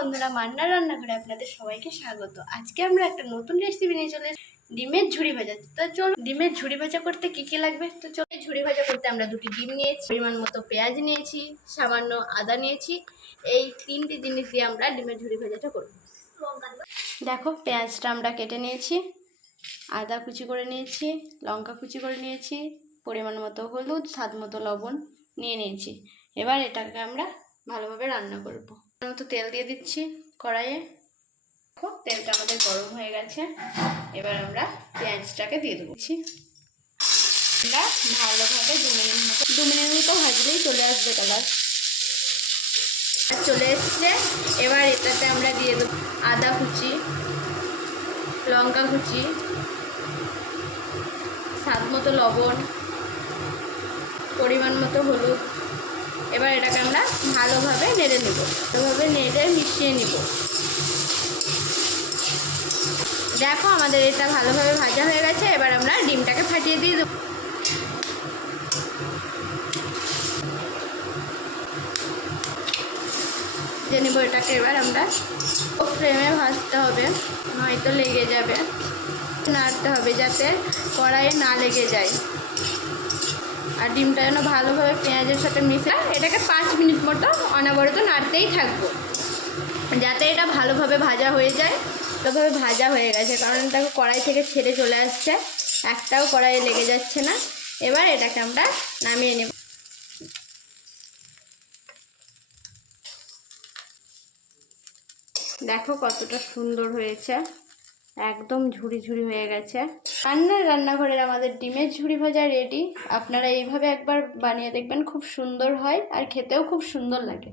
বন্ধুরা মান্না রান্না করে আপনাদের সবাইকে স্বাগত। আজকে আমরা একটা নতুন রেসিপি নিয়ে চলে ডিমের ঝুড়ি ভাজা। তো চল, ডিমের ঝুড়ি ভাজা করতে কি কি লাগবে? তো চল ঝুড়ি ভাজা করতে আমরা দুটি ডিম নিয়েছি, পরিমাণ মতো পেঁয়াজ নিয়েছি, সামান্য আদা নিয়েছি। এই তিনটি জিনিস দিয়ে আমরা ডিমের ঝুড়ি ভাজাটা করব। দেখো, পেঁয়াজটা আমরা কেটে নিয়েছি, আদা কুচি করে নিয়েছি, লঙ্কা কুচি করে নিয়েছি, পরিমাণ মতো হলুদ, স্বাদ মতো লবণ নিয়ে নিয়েছি। এবার এটাকে আমরা ভালোভাবে রান্না করব। মতো তেল দিয়ে দিচ্ছি কড়াইয়ে। দেখো, তেলটা আমাদের গরম হয়ে গেছে। এবার আমরা পেঁয়াজটাকে দিয়ে দেবো। আমরা ভালোভাবে দু মিনিট মতো দু মিনিট মতো ভাজলেই চলে আসবে কালার চলে এসছে। এবার এটাতে আমরা দিয়ে দেবো আদা কুচি, লঙ্কা কুচি, স্বাদ মতো লবণ, পরিমাণ মতো হলুদ। এবার এটাকে আমরা ভালোভাবে নেড়ে নেব। ভালোভাবে নেড়ে মিশিয়ে নিব। দেখো আমাদের এটা ভালোভাবে ভাজা হয়ে গেছে, এবার আমরা ডিমটাকে ফাটিয়ে দিয়ে দেবো। যে নেব এটাকে, এবার আমরা ফ্রেমে ভাজতে হবে, নয়তো লেগে যাবে। নাড়তে হবে যাতে কড়াইয়ে না লেগে যায়। আর ডিমটা যেন ভালোভাবে পেঁয়াজের সাথে মিশে এটাকে পাঁচ মিনিট মতো অনবরত নাড়তেই থাকব। যাতে এটা ভালোভাবে ভাজা হয়ে যায়। ভালোভাবে ভাজা হয়ে গেছে, কারণ দেখো কড়াই থেকে ছেড়ে চলে আসছে। একটাও কড়াইয়ে লেগে যাচ্ছে না। এবার এটাকে আমরা নামিয়ে নেব। দেখো কতটা সুন্দর হয়েছে। একদম ঝুড়ি ঝুড়ি হয়ে গেছে। রান্নার রান্নাঘরের আমাদের ডিমের ঝুড়ি ভাজা রেডি আপনারা এইভাবে একবার বানিয়ে দেখবেন, খুব সুন্দর হয় আর খেতেও খুব সুন্দর লাগে।